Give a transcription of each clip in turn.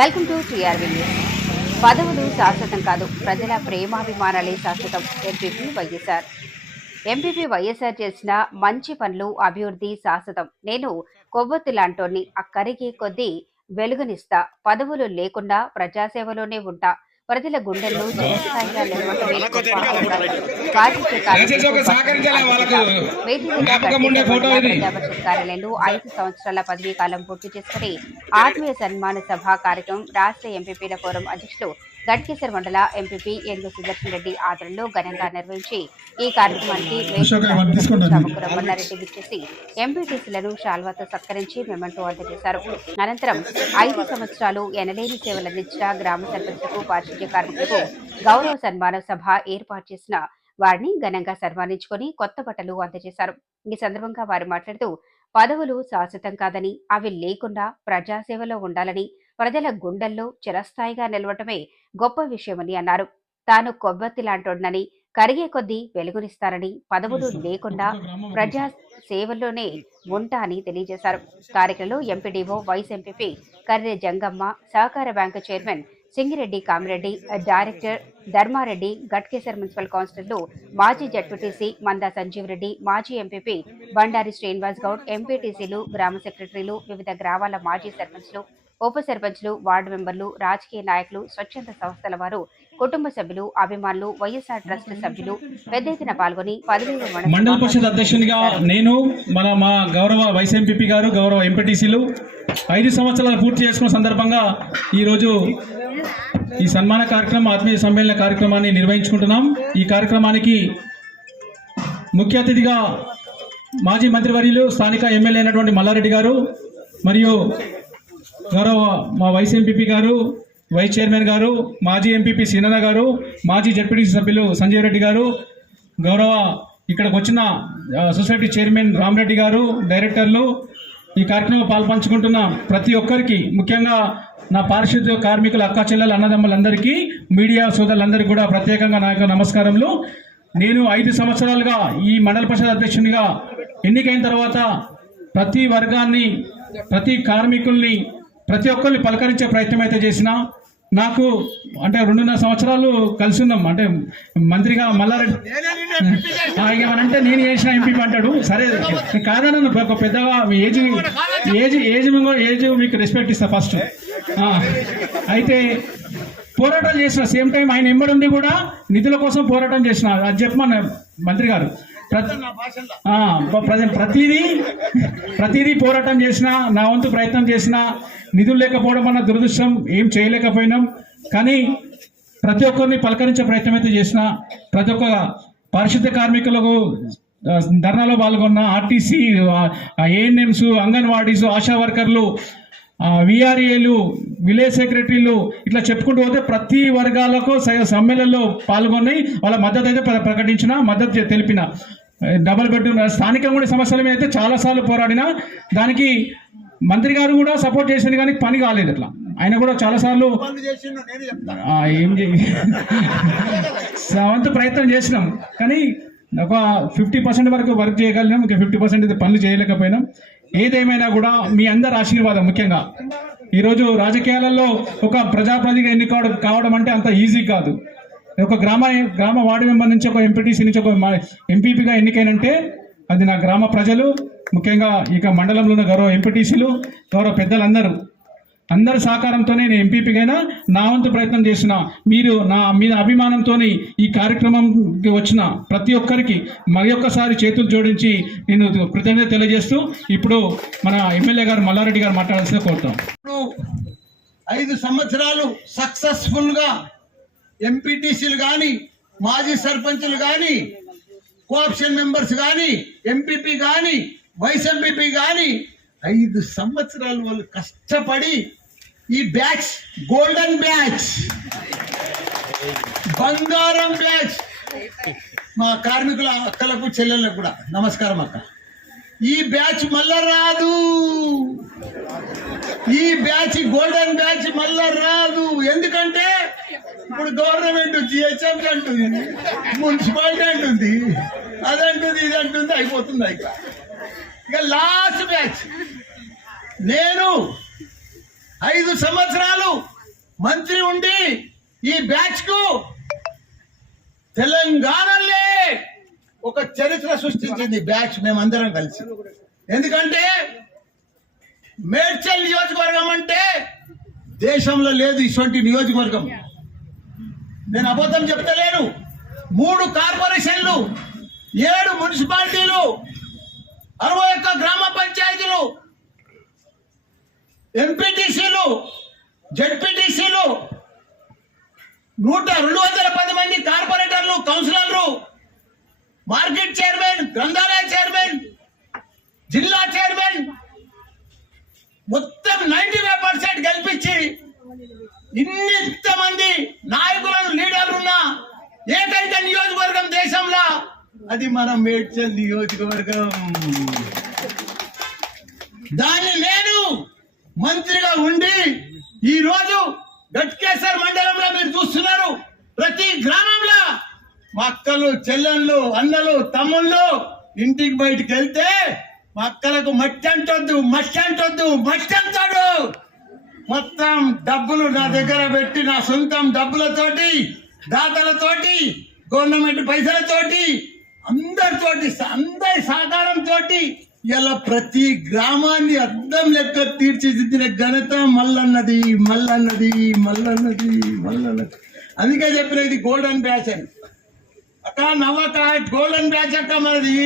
Welcome to TRV news. పదవులు శాశ్వతం కాదు ప్రజల ప్రేమాభిమానాలే శాశ్వతం ఎంపీపీ వైఎస్ఆర్. ఎంపీపీ వైఎస్ఆర్ చేసిన మంచి పనులు అభివృద్ధి శాశ్వతం. నేను కొవ్వొత్తి లాంటోని అక్కరికి కొద్దీ వెలుగునిస్తా. పదవులు లేకుండా ప్రజాసేవలోనే ఉంటా. ప్రజల గుండెల్లో చిరస్థాయిగా నిలబడమే కార్యాలయంలో ఐదు సంవత్సరాల పదవీ కాలం పూర్తి చేసుకుని ఆత్మీయ సన్మాన సభ కార్యక్రమం రాష్ట్ర ఎంపీపీల ఫోరం అధ్యక్షులు గట్కేసర్ మండల ఎంపీపీ ఏనుగు సుదర్శన్ రెడ్డి ఆధ్వర్యంలో ఘనంగా నిర్వహించి ఈ కార్యక్రమానికి. రమణారెడ్డి విచ్చేసి ఎంపీటీసీలను శాల్వాతో సత్కరించి మెమంటో అందజేశారు. అనంతరం ఐదు సంవత్సరాలు ఎనలేని సేవలందించిన గ్రామ సర్పంచులకు పారిశుద్ధ్య కార్మికులకు గౌరవ సన్మాన సభ ఏర్పాటు చేసిన వారిని ఘనంగా సన్మానించుకొని కొత్త బట్టలు అందజేశారు. ఈ సందర్భంగా వారు మాట్లాడుతూ పదవులు శాశ్వతం కాదని అవి లేకుండా ప్రజాసేవలో ఉండాలని ప్రజల గుండెల్లో చిరస్థాయిగా నిలవటమే గొప్ప విషయమని అన్నారు. తాను కొవ్వొత్తి లాంటోడనని కరిగే కొద్దీ వెలుగునిస్తారని పదవులు లేకుండా ప్రజా సేవల్లోనే ఉంటా అని తెలియజేశారు. కార్యక్రమంలో MPDO vice MPP Karre Jangamma సహకార bank chairman Singireddy Kamireddy director Dharmareddy Ghatkesar municipal కౌన్సిలర్లు మాజీ జడ్పీటీసీ మందా సంజీవ్ రెడ్డి మాజీ ఎంపీపీ బండారి శ్రీనివాస్ గౌడ్ ఎంపీటీసీలు గ్రామ సెక్రటరీలు వివిధ గ్రామాల మాజీ సర్పంచ్లు ఉప సర్పంచ్లు వార్డు మెంబర్లు రాజకీయ నాయకులు స్వచ్ఛంద సంస్థల వారు కుటుంబ సభ్యులు అభిమానులు వైఎస్ఆర్ ట్రస్ట్ సభ్యులు పెద్ద ఎత్తున పాల్గొని మండల పరిషత్ అధ్యక్షునిగా నేను మన మా గౌరవ వైస్ ఎంపీపీ గారు గౌరవ ఎంపీటీసీలు ఐదు సంవత్సరాలు పూర్తి చేసుకున్న సందర్భంగా ఈరోజు ఈ సన్మాన కార్యక్రమం ఆత్మీయ సమ్మేళన కార్యక్రమాన్ని నిర్వహించుకుంటున్నాం. ఈ కార్యక్రమానికి ముఖ్య అతిథిగా మాజీ మంత్రివర్యులు స్థానిక ఎమ్మెల్యే అయినటువంటి మల్లారెడ్డి గారు మరియు గౌరవ మా వైస్ ఎంపీపీ గారు వైస్ చైర్మన్ గారు మాజీ ఎంపీపీ సీనన్న గారు మాజీ జడ్పీటీసీ సభ్యులు సంజయ్ రెడ్డి గారు గౌరవ ఇక్కడికి వచ్చిన సొసైటీ చైర్మన్ రామరెడ్డి గారు డైరెక్టర్లు ఈ కార్యక్రమంలో పాల్పంచుకుంటున్న ప్రతి ఒక్కరికి ముఖ్యంగా నా పారిశుద్ధ్య కార్మికుల అక్క చెల్లెలు అన్నదమ్ములందరికీ మీడియా సోదరులందరికీ కూడా ప్రత్యేకంగా నా యొక్క నమస్కారములు. నేను ఐదు సంవత్సరాలుగా ఈ మండల పరిషత్ అధ్యక్షునిగా ఎన్నికైన తర్వాత ప్రతి వర్గాన్ని ప్రతి కార్మికుల్ని ప్రతి ఒక్కరిని పలకరించే ప్రయత్నం అయితే చేసిన నాకు అంటే రెండున్నర సంవత్సరాలు కలిసి ఉన్నాం. అంటే మంత్రిగా మల్లారెడ్డి ఏమనంటే నేను చేసిన ఎంపీ అంటాడు. సరే కాదన్న ఒక పెద్దగా ఏజ్ ఏజ్ ఏజ్ ఏజ్ మీకు రెస్పెక్ట్ ఇస్తా ఫస్ట్ అయితే పోరాటం చేసిన సేమ్ టైం ఆయన ఎంబడి ఉండి కూడా నిధుల కోసం పోరాటం చేసిన అది చెప్పమన్న మంత్రి గారు. ప్రతిదీ ప్రతిదీ పోరాటం చేసిన నా వంతు ప్రయత్నం చేసిన నిధులు లేకపోవడం అన్న దురదృష్టం ఏం చేయలేకపోయినాం. కానీ ప్రతి ఒక్కరిని పలకరించే ప్రయత్నం అయితే చేసిన ప్రతి ఒక్క పారిశుద్ధ కార్మికులకు ధర్నాలో పాల్గొన్న ఆర్టీసీ ఏఎన్ఎంస్ అంగన్వాడీస్ ఆశా వర్కర్లు విఆర్ఏలు విలేజ్ సెక్రటరీలు ఇట్లా చెప్పుకుంటూ పోతే ప్రతి వర్గాలకు సమ్మెళనలో పాల్గొని వాళ్ళ మద్దతు అయితే ప్ర- ప్రకటించిన మద్దతు తెలిపిన. డబల్ బెడ్రూమ్ స్థానికంగా కూడా సమస్యల మీద అయితే చాలాసార్లు పోరాడిన దానికి మంత్రి గారు కూడా సపోర్ట్ చేసింది కానీ పని కాలేదు అట్లా. ఆయన కూడా చాలాసార్లు ఏం వంతు ప్రయత్నం చేసినాం కానీ ఒక ఫిఫ్టీ పర్సెంట్ వరకు వర్క్ చేయగలిగినాం ఇంకా ఫిఫ్టీ పర్సెంట్ పనులు చేయలేకపోయినాం. ఏదేమైనా కూడా మీ అందరి ఆశీర్వాదం ముఖ్యంగా. ఈరోజు రాజకీయాలలో ఒక ప్రజాప్రతినిధిగా ఎన్నిక కావడం అంటే అంత ఈజీ కాదు. ఒక గ్రామ గ్రామ వార్డు మెంబర్ నుంచి ఒక ఎంపీటీసీ నుంచి ఒక ఎంపీపీగా ఎన్నికైనంటే అది నా గ్రామ ప్రజలు ముఖ్యంగా ఇక మండలంలో ఉన్న గౌరవ ఎంపీటీసీలు గౌరవ పెద్దలందరూ. అందరి సహకారంతోనే నేను ఎంపీపీగైనా నా వంతు ప్రయత్నం చేసిన. మీరు నా మీద అభిమానంతో ఈ కార్యక్రమంకి వచ్చిన ప్రతి ఒక్కరికి మరి ఒక్కసారి చేతులు జోడించి నేను కృతజ్ఞత తెలియజేస్తూ ఇప్పుడు మన ఎమ్మెల్యే గారు మల్లారెడ్డి గారు మాట్లాడాల్సిందే కోరుతాం. ఐదు సంవత్సరాలు సక్సెస్ఫుల్గా ఎంపీటీసీలు కానీ మాజీ సర్పంచులు కానీ కోఆప్షన్ మెంబర్స్ కానీ ఎంపీపీ కానీ వైస్ ఎంపీపీ కానీ ఐదు సంవత్సరాలు వాళ్ళు కష్టపడి ఈ బ్యాచ్ గోల్డెన్ బ్యాచ్ బంగారం బ్యాచ్. మా కార్మికుల అక్కలకు చెల్లెళ్ళకు కూడా నమస్కారం అక్క. ఈ బ్యాచ్ మళ్ళా రాదు. ఈ బ్యాచ్ గోల్డెన్ బ్యాచ్ మళ్ళా రాదు. ఎందుకంటే ఇప్పుడు గవర్నమెంట్ జిహెచ్ఎం అంటుంది మున్సిపాలిటీ అంటుంది అదంటుంది ఇది అంటుంది అయిపోతుంది ఇక. ఇక లాస్ట్ బ్యాచ్ నేను ఐదు సంవత్సరాలు మంత్రి ఉండి ఈ బ్యాచ్కు తెలంగాణలే ఒక చరిత్ర సృష్టించింది బ్యాచ్ మేమందరం కలిసి. ఎందుకంటే మేడ్చల్ నియోజకవర్గం అంటే దేశంలో లేదు ఇటువంటి నియోజకవర్గం. నేను అబద్ధం చెప్తలేను. మూడు కార్పొరేషన్లు ఏడు మున్సిపాలిటీలు అరవై ఒక్క గ్రామ పంచాయతీలు ఎంపీటీసీలు జడ్పీటీసీలు నూట రెండు వందల పది మంది కార్పొరేటర్లు కౌన్సిలర్లు మార్కెట్ చైర్మన్ గ్రంథాలయ చైర్మన్ జిల్లా చైర్మన్ మొత్తం నైన్టీ ఫైవ్ పర్సెంట్ కల్పించి ఇంత మంది నాయకులను లీడర్లు ఉన్న ఏకైక నియోజకవర్గం దేశంలో అది మనం మేడ్చల్ నియోజకవర్గం. దాన్ని నేను మంత్రిగా ఉండి ఈ రోజు గట్కేశ్వర్ మండలంలో మీరు చూస్తున్నారు. ప్రతి గ్రామంలో మా అక్కలు చెల్లెళ్ళు అన్నలు తమ్ముళ్ళు ఇంటికి బయటికి వెళ్తే మా అక్కలకు మట్టి అంటొద్దు మట్టి అంటొద్దు మట్టి అంటాడు. మొత్తం డబ్బులు నా దగ్గర పెట్టి నా సొంతం డబ్బులతోటి దాతలతోటి గవర్నమెంట్ పైసలతోటి అందరితోటి అందరి సహకారంతో ఇలా ప్రతి గ్రామాన్ని అద్దం లెక్క తీర్చిదిద్దిన ఘనత మల్లన్నది మల్లన్నది మల్లన్నది మల్లన్నది. అందుకే చెప్పిన ఇది గోల్డెన్ బ్యాచ్ అని అక్క నవ్వక గోల్డెన్ బ్యాచ్ అక్క మనది.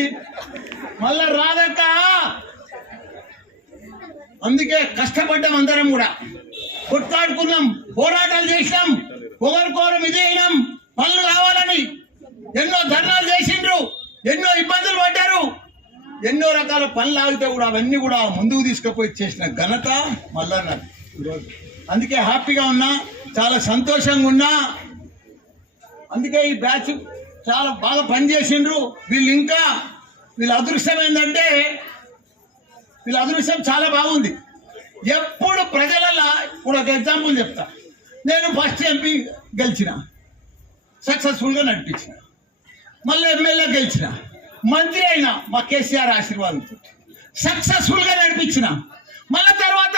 మళ్ళా రాదక్క. అందుకే కష్టపడ్డాం అందరం కూడా. కొట్లాడుకున్నాం పోరాటాలు చేసినాం ఒకరికోరం ఇది అయినాం. పనులు కావాలని ఎన్నో ధర్నాలు చేసిండ్రు ఎన్నో ఇబ్బందులు పడ్డారు. ఎన్నో రకాల పనులు ఆగితే కూడా అవన్నీ కూడా ముందుకు తీసుకుపోయి చేసిన ఘనత మళ్ళా ఈరోజు అందుకే హ్యాపీగా ఉన్నా చాలా సంతోషంగా ఉన్నా. అందుకే ఈ బ్యాచ్ చాలా బాగా పనిచేసిండ్రు. వీళ్ళు ఇంకా వీళ్ళ అదృష్టం ఏంటంటే వీళ్ళ అదృశ్యం చాలా బాగుంది. ఎప్పుడు ప్రజలలో ఇప్పుడు ఒక ఎగ్జాంపుల్ చెప్తా. నేను ఫస్ట్ ఎంపీ గెలిచిన. సక్సెస్ఫుల్గా నడిపించిన. మళ్ళీ ఎమ్మెల్యే గెలిచిన. మంత్రి అయినా మా కేసీఆర్ ఆశీర్వాదంతో. సక్సెస్ఫుల్గా నడిపించిన. మళ్ళీ తర్వాత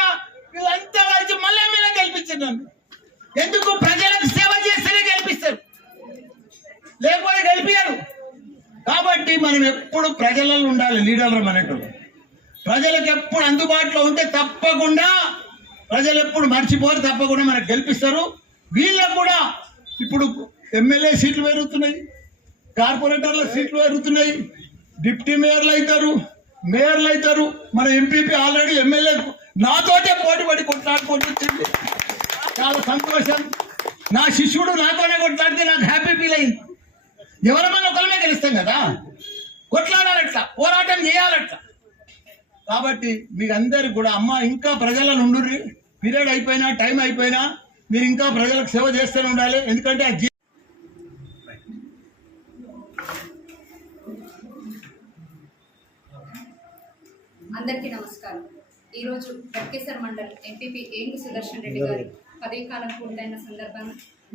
వీళ్ళంతా కలిసి మళ్ళీ ఎమ్మెల్యే గెలిపించిన ఎందుకు? ప్రజలకు సేవ చేస్తేనే గెలిపిస్తారు. లేకపోతే గెలిపించారు కాబట్టి మనం ఎప్పుడు ప్రజలలో ఉండాలి లీడర్లు అనేటువంటి ప్రజలకు ఎప్పుడు అందుబాటులో ఉంటే తప్పకుండా ప్రజలు ఎప్పుడు మర్చిపోరు తప్పకుండా మనకు గెలిపిస్తారు. వీళ్ళకు కూడా ఇప్పుడు ఎమ్మెల్యే సీట్లు పెరుగుతున్నాయి కార్పొరేటర్ల సీట్లు పెరుగుతున్నాయి డిప్యూటీ మేయర్లు అవుతారు మేయర్లు అవుతారు. మన ఎంపీపీ ఆల్రెడీ ఎమ్మెల్యే నాతోటే పోటీ పడి కొట్లాడుకుంటూ వచ్చింది. చాలా సంతోషం. నా శిష్యుడు నాతోనే కొట్లాడితే నాకు హ్యాపీ ఫీల్ అయింది. ఎవరమైనా ఒకరిమే గెలుస్తాం కదా. కొట్లాడాలట్లా పోరాటం చేయాలట్లా. కాబట్టి మీకు కూడా అమ్మ ఇంకా ప్రజలను ఉండుర్రి. పీరియడ్ అయిపోయినా టైం అయిపోయినా మీరు ఇంకా ప్రజలకు సేవ చేస్తూనే ఉండాలి. ఎందుకంటే ఆ అందరికీ నమస్కారం. ఈరోజు వెంకటేశ్వర మండల్ ఎంపీపీ ఏంగు సుదర్శన్ రెడ్డి గారి పదే కాలం పూర్తయిన సందర్భంగా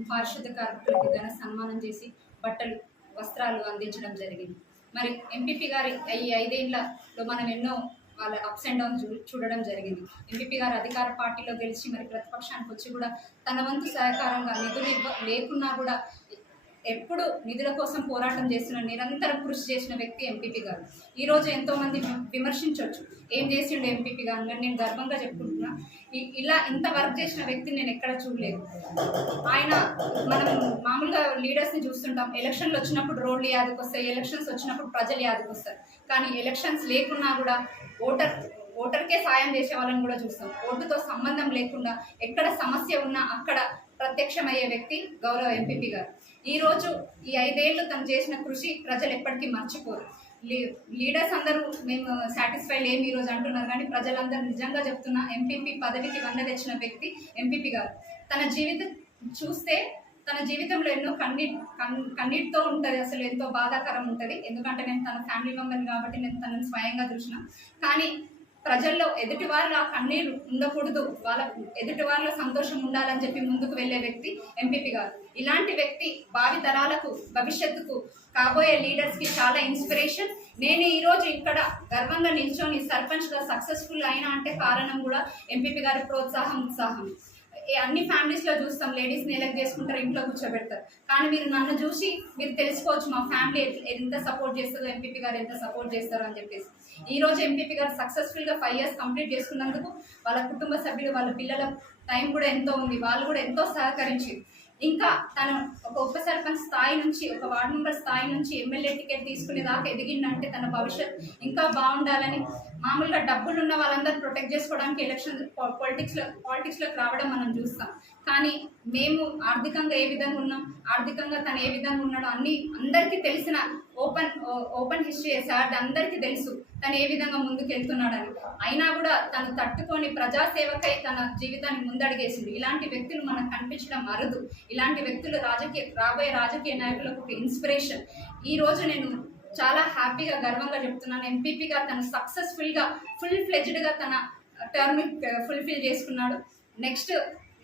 పారిశుద్ధ కార్మికులకు ఘన సన్మానం చేసి బట్టలు వస్త్రాలు అందించడం జరిగింది. మరి ఎంపీపీ గారి ఈ ఐదేళ్ళలో మనం ఎన్నో వాళ్ళ అప్స్ అండ్ డౌన్స్ చూడడం జరిగింది. ఎంపీపీ గారు అధికార పార్టీలో గెలిచి మరి ప్రతిపక్షానికి వచ్చి కూడా తన వంతు సహకారంగా నిధులు ఇవ్వ లేకున్నా కూడా ఎప్పుడు నిధుల కోసం పోరాటం చేసిన నిరంతరం కృషి చేసిన వ్యక్తి ఎంపీపీ గారు. ఈరోజు ఎంతోమంది విమర్శించవచ్చు ఏం చేసిండు ఎంపీపీ గారు? అని నేను గర్వంగా చెప్పుకుంటున్నా. ఇలా ఇంత వర్క్ చేసిన వ్యక్తిని నేను ఎక్కడ చూడలేదు. ఆయన మనం మామూలుగా లీడర్స్ని చూస్తుంటాం. ఎలక్షన్లు వచ్చినప్పుడు రోడ్లు యాదకి వస్తాయి ఎలక్షన్స్ వచ్చినప్పుడు ప్రజలు యాదకి వస్తారు కానీ ఎలక్షన్స్ లేకున్నా కూడా ఓటర్ ఓటర్కే సాయం చేసే వాళ్ళని కూడా చూస్తాం. ఓటుతో సంబంధం లేకుండా ఎక్కడ సమస్య ఉన్నా అక్కడ ప్రత్యక్షమయ్యే వ్యక్తి గౌరవ ఎంపీపీ గారు. ఈరోజు ఈ ఐదేళ్ళు తను చేసిన కృషి ప్రజలు ఎప్పటికీ మర్చిపోరు. లీ- లీడర్స్ అందరూ మేము సాటిస్ఫై లేము ఈ రోజు అంటున్నారు. కానీ ప్రజలందరూ నిజంగా చెప్తున్న ఎంపీపీ పదవికి వంద తెచ్చిన వ్యక్తి ఎంపీపీ గారు. తన జీవితం చూస్తే తన జీవితంలో ఎన్నో కన్నీ కన్- కన్నీటితో ఉంటుంది అసలు ఎంతో బాధాకరం ఉంటుంది. ఎందుకంటే నేను తన ఫ్యామిలీ మెంబర్ని కాబట్టి నేను తనని స్వయంగా చూసిన. కానీ ప్రజల్లో ఎదుటి వారిలో ఆ కన్నీరు ఉండకూడదు. వాళ్ళ ఎదుటి వారిలో సంతోషం ఉండాలని చెప్పి ముందుకు వెళ్ళే వ్యక్తి ఎంపీపీ గారు. ఇలాంటి వ్యక్తి భావి తరాలకు భవిష్యత్తుకు కాబోయే లీడర్స్కి చాలా ఇన్స్పిరేషన్ నేను ఈ రోజు ఇక్కడ గర్వంగా నిల్చొని సర్పంచ్గా సక్సెస్ఫుల్ అయినా అంటే కారణం కూడా ఎంపీపీ గారి ప్రోత్సాహం ఉత్సాహం. అన్ని ఫ్యామిలీస్లో చూస్తాం. లేడీస్ని ఎలక్ట్ చేసుకుంటారు ఇంట్లో కూర్చోబెడతారు. కానీ మీరు నన్ను చూసి మీరు తెలుసుకోవచ్చు మా ఫ్యామిలీ ఎంత సపోర్ట్ చేస్తుందో ఎంపీపీ గారు ఎంత సపోర్ట్ చేస్తారో అని చెప్పేసి. ఈ రోజు ఎంపీపీ గారు సక్సెస్ఫుల్గా ఫైవ్ ఇయర్స్ కంప్లీట్ చేసుకున్నందుకు వాళ్ళ కుటుంబ సభ్యులు వాళ్ళ పిల్లల టైం కూడా ఎంతో ఉంది. వాళ్ళు కూడా ఎంతో సహకరించి ఇంకా తను ఒక ఉప సర్పంచ్ స్థాయి నుంచి ఒక వార్డు మెంబర్ స్థాయి నుంచి ఎమ్మెల్యే టికెట్ తీసుకునే దాకా ఎదిగిందంటే తన భవిష్యత్ ఇంకా బాగుండాలని. మామూలుగా డబ్బులు ఉన్న వాళ్ళందరూ ప్రొటెక్ట్ చేసుకోవడానికి ఎలక్షన్ పాలిటిక్స్లో పాలిటిక్స్లోకి రావడం మనం చూస్తాం. కానీ మేము ఆర్థికంగా ఏ విధంగా ఉన్నాం ఆర్థికంగా తను ఏ విధంగా ఉన్నాడో అన్ని అందరికీ తెలిసిన ఓపెన్ ఓపెన్ హిస్టరీ సార్ అందరికీ తెలుసు తను ఏ విధంగా ముందుకెళ్తున్నాడని. అయినా కూడా తను తట్టుకొని ప్రజాసేవకై తన జీవితాన్ని ముందడిగేసింది ఇలాంటి వ్యక్తులు మనకు కనిపించడం అరుదు ఇలాంటి వ్యక్తులు రాజకీయ రాబోయే రాజకీయ నాయకులకు ఒక ఇన్స్పిరేషన్. ఈ రోజు నేను చాలా హ్యాపీగా గర్వంగా చెప్తున్నాను. ఎంపీపీగా తను సక్సెస్ఫుల్గా ఫుల్ ఫ్లెజ్డ్గా తన టర్మ్ ఫుల్ఫిల్ చేసుకున్నాడు. నెక్స్ట్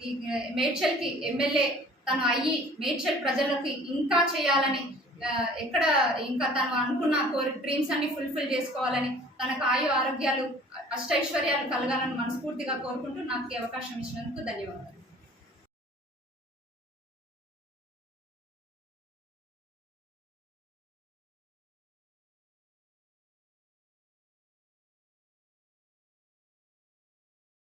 ఈ మేడ్చల్కి ఎమ్మెల్యే తను అయ్యి మేడ్చల్ ప్రజలకి ఇంకా చేయాలని ఎక్కడ ఇంకా తను అనుకున్న కోరి డ్రీమ్స్ అన్ని ఫుల్ఫిల్ చేసుకోవాలని తనకు ఆయు ఆరోగ్యాలు అష్టైశ్వర్యాలు కలగాలని మనస్ఫూర్తిగా కోరుకుంటూ నాకు అవకాశం ఇచ్చినందుకు ధన్యవాదాలు.